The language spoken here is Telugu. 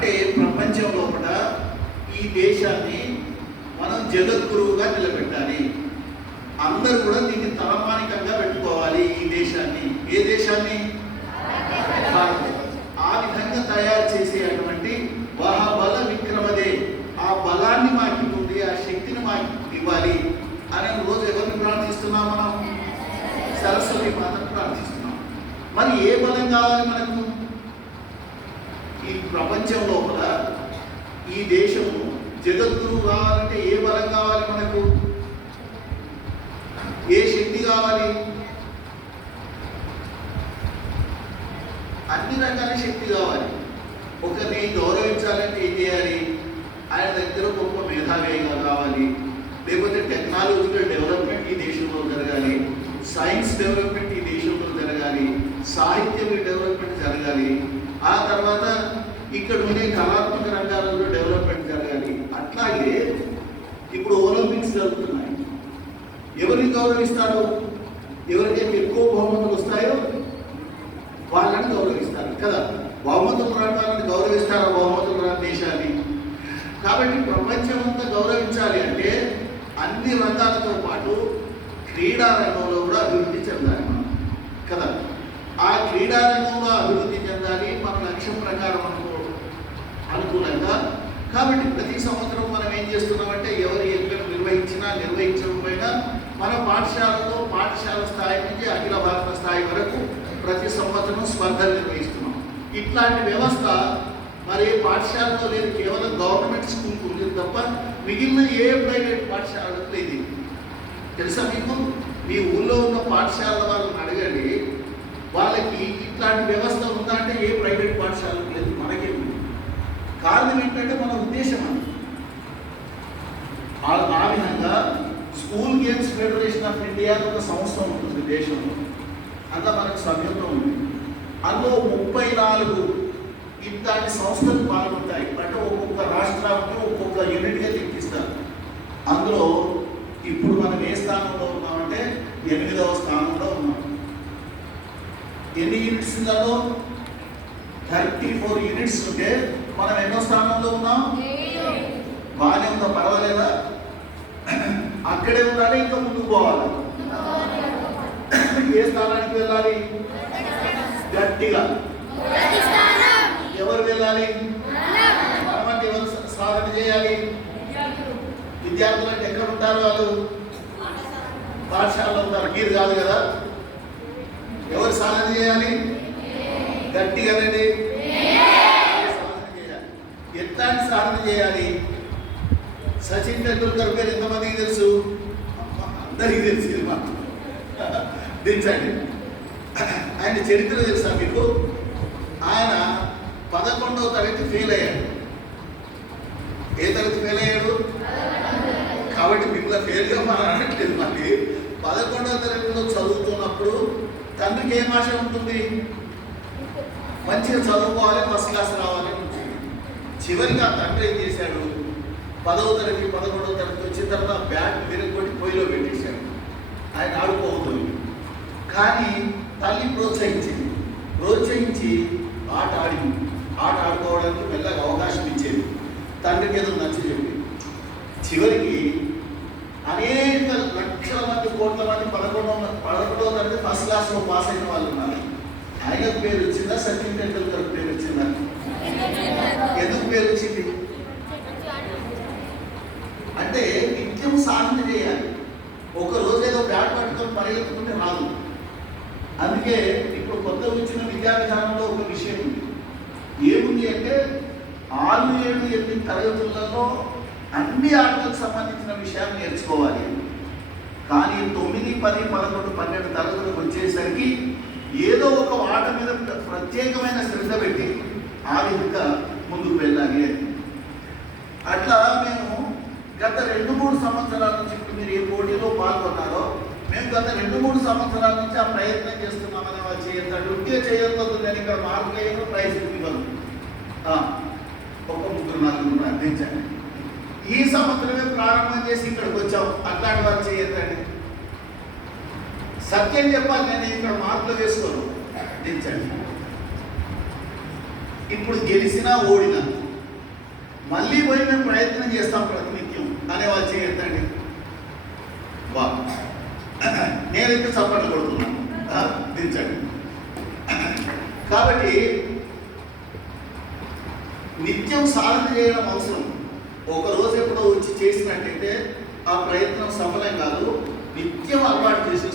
అంటే ప్రపంచంలో కూడా ఈ దేశాన్ని మనం జగద్గురువుగా నిలబెట్టాలి. అందరూ కూడా దీన్ని తలమానికంగా పెట్టుకోవాలి. ఈ దేశాన్ని, ఏ దేశాన్ని? ఆ విధంగా తయారు చేసేటువంటి బల విక్రమదే, ఆ బలాన్ని మాకు ఇవ్వండి, ఆ శక్తిని మాకు ఇవ్వాలి అనే రోజు ఎవరిని ప్రార్థిస్తున్నాం? మనం సరస్వతి మాతను ప్రార్థిస్తున్నాం. మరి ఏ బలం కావాలి మనకు? ఈ ప్రపంచం లోపల ఈ దేశము జగద్గురువు కావాలంటే ఏ బలం కావాలి మనకు? ఏ శక్తి కావాలి? అన్ని రకాల శక్తి కావాలి. ఒకరిని గౌరవించాలంటే ఏం చేయాలి? ఆయన దగ్గర గొప్ప మేధావిగా కావాలి, లేకపోతే టెక్నాలజికల్ డెవలప్మెంట్ ఈ దేశంలో జరగాలి, సైన్స్ డెవలప్మెంట్ ఈ దేశంలో జరగాలి, సాహిత్యం డెవలప్మెంట్ జరగాలి, ఆ తర్వాత ఇక్కడ ఉండే కళాత్మక రంగాలలో డెవలప్మెంట్ జరగాలి. అట్లాగే ఇప్పుడు ఒలింపిక్స్ జరుగుతున్నాయి. ఎవరిని గౌరవిస్తారు? ఎవరికైతే ఎక్కువ బహుమతులు వస్తాయో వాళ్ళని గౌరవిస్తారు కదా. బహుమతులు రాని వాళ్ళని గౌరవిస్తారా? బహుమతులు రాని దేశాన్ని. కాబట్టి ప్రపంచం అంతా గౌరవించాలి అంటే అన్ని రంగాలతో పాటు క్రీడా రంగంలో కూడా అభివృద్ధి చెందాలి మనం కదా. ఆ క్రీడా రంగంలో అభివృద్ధి చెందాలి మన లక్ష్యం ప్రకారం అనుకూలంగా. కాబట్టి ప్రతి సంవత్సరం మనం ఏం చేస్తున్నామంటే ఎవరు ఎక్కడ నిర్వహించినా నిర్వహించకపోయినా మన పాఠశాలలో పాఠశాల స్థాయి నుంచి అఖిల భారత స్థాయి వరకు ప్రతి సంవత్సరం స్పర్ధలు నిర్వహిస్తున్నాం. ఇట్లాంటి వ్యవస్థ మరి పాఠశాలలో లేదు, కేవలం గవర్నమెంట్ స్కూల్కి ఉంది తప్ప మిగిలిన ఏ ప్రైవేట్ పాఠశాలకు లేదు. తెలుసా మీకు? మీ ఊళ్ళో ఉన్న పాఠశాల వాళ్ళని అడగండి, వాళ్ళకి ఇట్లాంటి వ్యవస్థ ఉందా అంటే ఏ ప్రైవేట్ పాఠశాలకు లేదు, మనకే ఉంది. కారణం ఏంటంటే మన ఉద్దేశం అని. ఆ విధంగా school games federation of India ఒక సంస్థ ఉంటుంది దేశంలో, అందులో మనకు సభ్యత్వం ఉంది. అందులో 34 ఇట్లాంటి సంస్థలు పాల్గొంటాయి. అంటే ఒక్కొక్క రాష్ట్రానికి ఒక్కొక్క యూనిట్గా లెక్కిస్తారు. అందులో ఇప్పుడు మనం ఏ స్థానంలో ఉన్నామంటే 8వ స్థానంలో ఉన్నాం. ఎన్ని యూనిట్స్ ఉందో? 34 యూనిట్స్ ఉంటే మనం ఎన్నో స్థానంలో ఉన్నాం? బాగానే ఉందా? పర్వాలేదా? అక్కడే ఉండాలి, ఇంకా ముందుకు పోవాలి. ఏ స్థానానికి వెళ్ళాలి? గట్టిగా ఎవరు వెళ్ళాలి? మనమంటే ఎవరు సాధన చేయాలి? విద్యార్థులు అంటే ఎక్కడ ఉంటారు? వాళ్ళు పాఠశాలలో ఉంటారు, మీరు కాదు కదా. ఎవరు సాధన చేయాలి? గట్టిగా అనేది సాధన చేయాలి. ఎట్లాంటి సాధన చేయాలి? సచిన్ టెండూల్కర్ పేరు ఎంతమందికి తెలుసు? అందరికీ తెలుసు. దించండి. ఆయన చరిత్ర తెలుసా మీకు? ఆయన 11వ తరగతి ఫెయిల్ అయ్యాడు. ఏ తరగతి ఫెయిల్ అయ్యాడు? కాబట్టి మిమ్మల్ని ఫెయిల్గా మనం అనట్లేదు. మళ్ళీ 11వ తరగతిలో చదువుతున్నప్పుడు తండ్రికి ఏం ఆశ ఉంటుంది? మంచిగా చదువుకోవాలి, ఫస్ట్ క్లాస్ రావాలి ఉంటుంది. చివరికి ఆ తండ్రి ఏం చేశాడు? 10వ తరగతి 11వ తరగతి వచ్చిన తర్వాత బ్యాట్ విరగొట్టి పొయ్యిలో పెట్టేశాడు. ఆయన ఆడుకోవద్దు. కానీ తల్లి ప్రోత్సహించి ఆట ఆడుకోవడానికి మెల్లగా అవకాశం ఇచ్చేది. తండ్రికి ఏదో నచ్చి చెప్పి చివరికి అనేక లక్షల మంది, కోట్ల మంది 11వ తరగతి ఫస్ట్ క్లాస్లో పాస్ అయిన వాళ్ళు ఉన్నారు. ఆయనకు పేరు వచ్చిందా? సచిన్ టెండూల్కర్ పేరు వచ్చిందా? ఎందుకు పేరు వచ్చింది అంటే నిత్యం సాధన చేయాలి. ఒక రోజు ఏదో బ్యాట్ పట్టుకొని పరిగెత్తుకుంటే రాదు. అందుకే ఇప్పుడు కొత్త వచ్చిన విద్యా విధానంలో ఒక విషయం ఉంది. ఏముంది అంటే 6, 7, 8 తరగతులలో అన్ని ఆటలకు సంబంధించిన విషయాలు నేర్చుకోవాలి. కానీ 9, 10, 11, 12 తరగతులకు వచ్చేసరికి ఏదో ఒక ఆట మీద ప్రత్యేకమైన శ్రద్ధ పెట్టి ఆ విధంగా ముందుకు వెళ్ళాలి. అట్లా మేము గత 2-3 సంవత్సరాల నుంచి, ఇప్పుడు మీరు ఏ పోటీలో పాల్గొన్నారో మేము గత 2-3 సంవత్సరాల నుంచి ఆ ప్రయత్నం చేస్తున్నామని వాళ్ళు చేయొద్దు, ఉంటే చేయొద్దు. నేను ఇక్కడ మార్కులు వేయను, ప్రైజ్ ఇవ్వను. ఒక 3-4 ప్రార్థించండి. ఈ సంవత్సరమే ప్రారంభం చేసి ఇక్కడికి వచ్చాం, అట్లాంటి వాళ్ళు చేయొద్దండి. సత్యం చెప్పాలి, నేను ఇక్కడ మార్కులు వేసుకోను, దించండి. ఇప్పుడు గెలిచినా ఓడినా మళ్ళీ పోయి మేము ప్రయత్నం చేస్తాం ప్రతినిత్యం అనే వాళ్ళు చేయొద్దండి. వా నేనైతే చప్పట్లు కొడుతున్నాను, దించండి. కాబట్టి నిత్యం సాధన చేయడం అవసరం. ఒక రోజు ఎప్పుడో వచ్చి చేసినట్టయితే ఆ ప్రయత్నం సఫలం కాదు. నిత్యం అలవాటు చేసి